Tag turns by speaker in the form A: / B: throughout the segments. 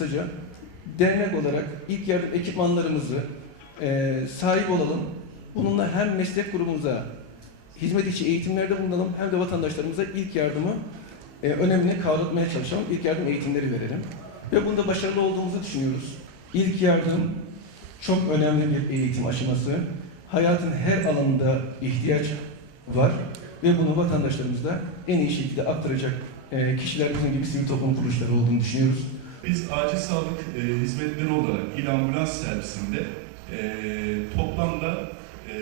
A: kısaca. Dernek olarak ilk yardım ekipmanlarımızı e, sahip olalım. Bununla hem meslek grubumuza hizmet içi eğitimlerde bulunalım hem de vatandaşlarımıza ilk yardımı e, önemini kavratmaya çalışalım. İlk yardım eğitimleri verelim. Ve bunda başarılı olduğumuzu düşünüyoruz. İlk yardım çok önemli bir eğitim aşaması. Hayatın her alanında ihtiyaç var ve bunu vatandaşlarımıza en iyi şekilde aktaracak e, kişiler bizim gibi sivil toplum kuruluşları olduğunu düşünüyoruz.
B: Biz acil sağlık e, hizmetleri olarak il ambulans servisinde e, toplamda e,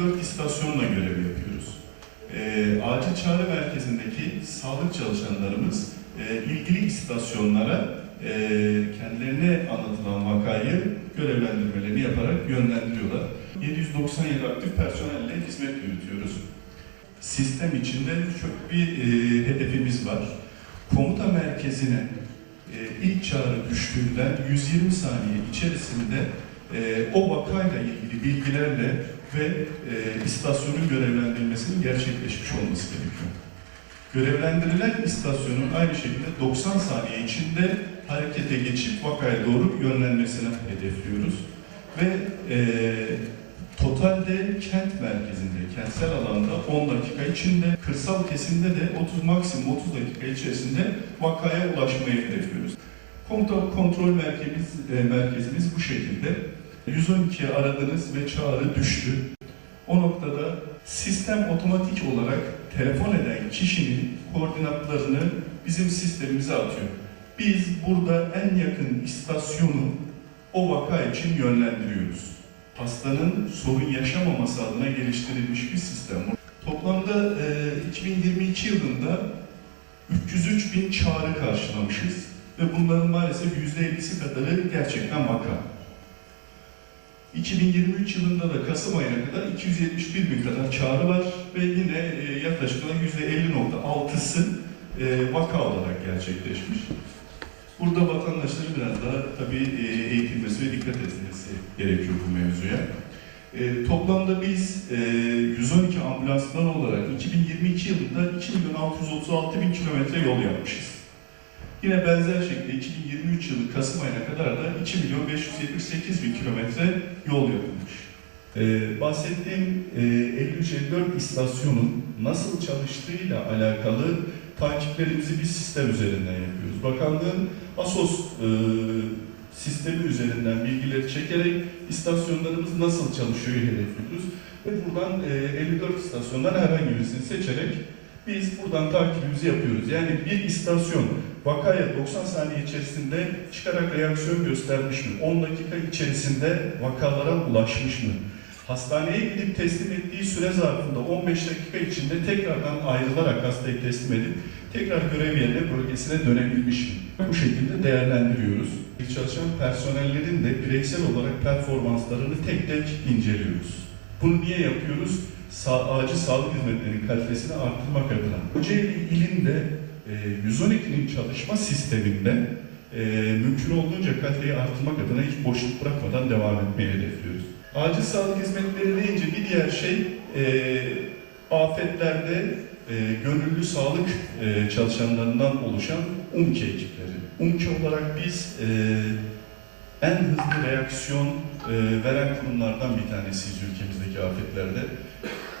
B: 54 istasyonla görev yapıyoruz. E, acil çağrı merkezindeki sağlık çalışanlarımız e, ilgili istasyonlara e, kendilerine anlatılan vakayı görevlendirmelerini yaparak yönlendiriyorlar. 797 aktif personelle hizmet yürütüyoruz. Sistem içinde çok bir e, hedefimiz var. Komuta merkezine e, ilk çağrı düştüğünden 120 saniye içerisinde e, o vakayla ilgili bilgilerle ve e, istasyonun görevlendirilmesinin gerçekleşmiş olması gerekiyor. Görevlendirilen istasyonun aynı şekilde 90 saniye içinde harekete geçip vakaya doğru yönlenmesini hedefliyoruz. Ve e, totalde kent merkezinde, kentsel alanda 10 dakika içinde, kırsal kesimde de 30 maksimum 30 dakika içerisinde vakaya ulaşmayı hedefliyoruz. Komuta kontrol merkezimiz, e, merkezimiz bu şekilde. 112'ye aradınız ve çağrı düştü. O noktada sistem otomatik olarak telefon eden kişinin koordinatlarını bizim sistemimize atıyor. Biz burada en yakın istasyonu o vaka için yönlendiriyoruz. Hastanın sorun yaşamaması adına geliştirilmiş bir sistem. Toplamda e, 2022 yılında 303 bin çağrı karşılamışız ve bunların maalesef %50'si kadarı gerçekten vaka. 2023 yılında da Kasım ayına kadar 271 bin kadar çağrı var ve yine e, yaklaşık olarak %50.6'sı e, vaka olarak gerçekleşmiş. Burada vatandaşların biraz daha tabii e, eğitilmesi ve dikkat etmesi gerekiyor bu mevzuya. E, toplamda biz e, 112 ambulansman olarak 2022 yılında 2 milyon 636 bin kilometre yol yapmışız. Yine benzer şekilde 2023 yılı Kasım ayına kadar da 2 milyon 578 bin kilometre yol yapılmış. Ee, bahsettiğim e, 53-54 istasyonun nasıl çalıştığıyla alakalı takiplerimizi bir sistem üzerinden yapıyoruz. Bakanlığın ASOS e, sistemi üzerinden bilgileri çekerek istasyonlarımız nasıl çalışıyor hedefliyoruz. Ve buradan e, 54 istasyondan herhangi birisini seçerek biz buradan takibimizi yapıyoruz. Yani bir istasyon vakaya 90 saniye içerisinde çıkarak reaksiyon göstermiş mi? 10 dakika içerisinde vakalara ulaşmış mı? Hastaneye gidip teslim ettiği süre zarfında 15 dakika içinde tekrardan ayrılarak hastayı teslim edip tekrar görev yerine bölgesine dönebilmiş mi? Bu şekilde değerlendiriyoruz. Çalışan personellerin de bireysel olarak performanslarını tek tek inceliyoruz. Bunu niye yapıyoruz? Sa acil sağlık hizmetlerinin kalitesini arttırmak adına. Kocaeli ilinde e, 112'nin çalışma sisteminde e, mümkün olduğunca kaliteyi arttırmak adına hiç boşluk bırakmadan devam etmeyi hedefliyoruz. Acil sağlık hizmetleri deyince bir diğer şey e, afetlerde e, gönüllü sağlık e, çalışanlarından oluşan UMKE ekipleri. UMKE olarak biz e, en hızlı reaksiyon e, veren kurumlardan bir tanesiyiz ülkemizdeki afetlerde.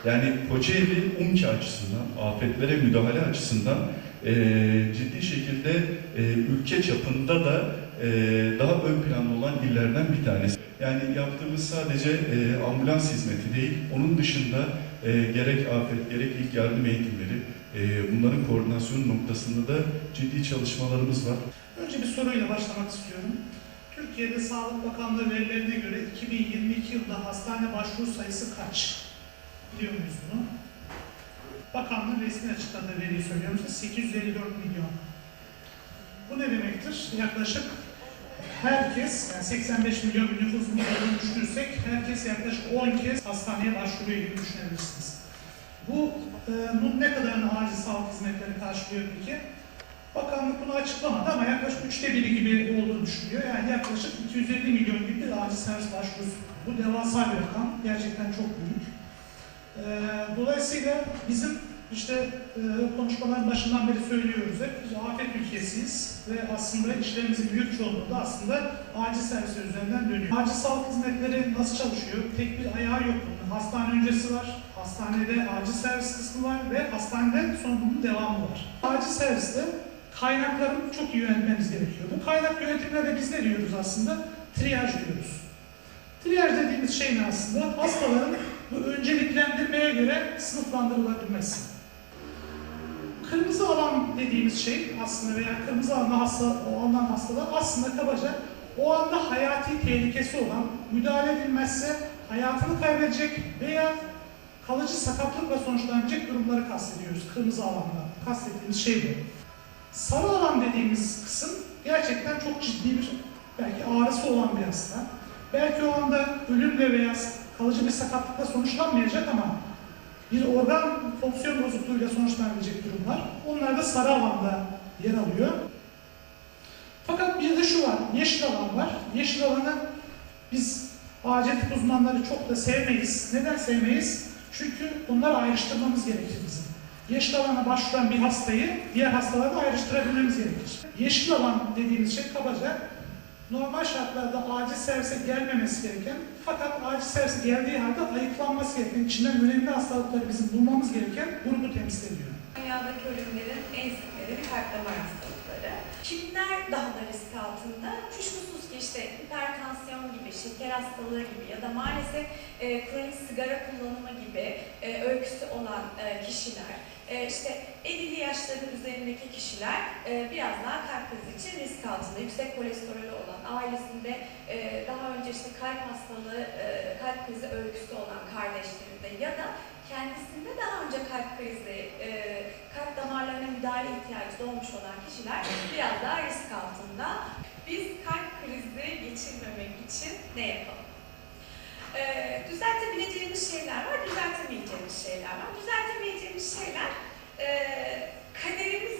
B: Yani Kocaeli UMKE açısından, afetlere müdahale açısından e, ciddi şekilde e, ülke çapında da e, daha ön planda olan illerden bir tanesi. Yani yaptığımız sadece e, ambulans hizmeti değil, onun dışında e, gerek afet, gerek ilk yardım eğitimleri, e, bunların koordinasyon noktasında da ciddi çalışmalarımız var.
C: Önce bir soruyla başlamak istiyorum. Türkiye'de Sağlık Bakanlığı verilerine göre 2022 yılında hastane başvuru sayısı kaç? Biliyor muyuz bunu? Bakanlığın resmi açıkladığı veriyi söylüyorum size 854 milyon. Bu ne demektir? Yaklaşık herkes, yani 85 milyon bir nüfusumuz olduğunu düşünürsek, herkes yaklaşık 10 kez hastaneye başvuruyor gibi düşünebilirsiniz. Bu, e, ne kadarını acil sağlık hizmetleri karşılıyor peki? Bakanlık bunu açıklamadı ama yaklaşık üçte biri gibi olduğunu düşünüyor. Yani yaklaşık 250 milyon gibi bir acil servis başvurusu. Bu devasa bir rakam. Gerçekten çok büyük. Ee, dolayısıyla bizim İşte e, konuşmaların başından beri söylüyoruz hep. Biz afet ülkesiyiz ve aslında işlerimizin büyük çoğunluğu da aslında acil servisi üzerinden dönüyor. Acil sağlık hizmetleri nasıl çalışıyor? Tek bir ayağı yok bunun. Hastane öncesi var, hastanede acil servis kısmı var ve hastanede sonra bunun devamı var. Acil serviste kaynakların çok iyi yönetmemiz gerekiyor. Bu kaynak yönetimine de biz ne diyoruz aslında? Triyaj diyoruz. Triyaj dediğimiz şey ne aslında? Hastaların bu önceliklendirmeye göre sınıflandırılabilmesi. Kırmızı alan dediğimiz şey aslında veya kırmızı alanda hasta, o alınan hastalar aslında kabaca o anda hayati tehlikesi olan, müdahale edilmezse hayatını kaybedecek veya kalıcı sakatlıkla sonuçlanabilecek durumları kastediyoruz kırmızı alanda. Kastettiğimiz şey bu. Sarı alan dediğimiz kısım gerçekten çok ciddi bir belki ağrısı olan bir hasta. Belki o anda ölümle veya kalıcı bir sakatlıkla sonuçlanmayacak ama bir organ fonksiyon bozukluğuyla sonuçlanabilecek durumlar. Onlar da sarı alanda yer alıyor. Fakat bir de şu var, yeşil alan var. Yeşil alanı biz acil uzmanları çok da sevmeyiz. Neden sevmeyiz? Çünkü bunları ayrıştırmamız gerekir bizim. Yeşil alana başvuran bir hastayı diğer hastalarla ayrıştırabilmemiz gerekir. Yeşil alan dediğimiz şey kabaca normal şartlarda acil servise gelmemesi gereken fakat acil servise geldiği halde ayıklanması gereken, içinden önemli hastalıkları bizim bulmamız gereken grubu temsil ediyor.
D: Dünyadaki ölümlerin en sıkları kalp damar hastalıkları. Kimler daha da risk altında? Kuşkusuz ki işte hipertansiyon gibi, şeker hastalığı gibi ya da maalesef e, kronik sigara kullanımı gibi e, öyküsü olan e, kişiler, e, işte 50'li yaşların üzerindeki kişiler e, biraz daha kalp krizi için risk altında. Yüksek kolesterolü olan, ailesinde e, daha önce işte kalp hastalığı, e, kalp krizi öyküsü olan kardeşlerinde ya da kendisinde daha önce kalp krizi, e, kalp damarlarına müdahale ihtiyacı doğmuş olan kişiler biraz daha risk altında. Biz kalp krizi geçirmemek için ne yapalım? E, düzeltebileceğimiz şeyler var, düzeltemeyeceğimiz şeyler var. Düzeltemeyeceğimiz şeyler e, I think it was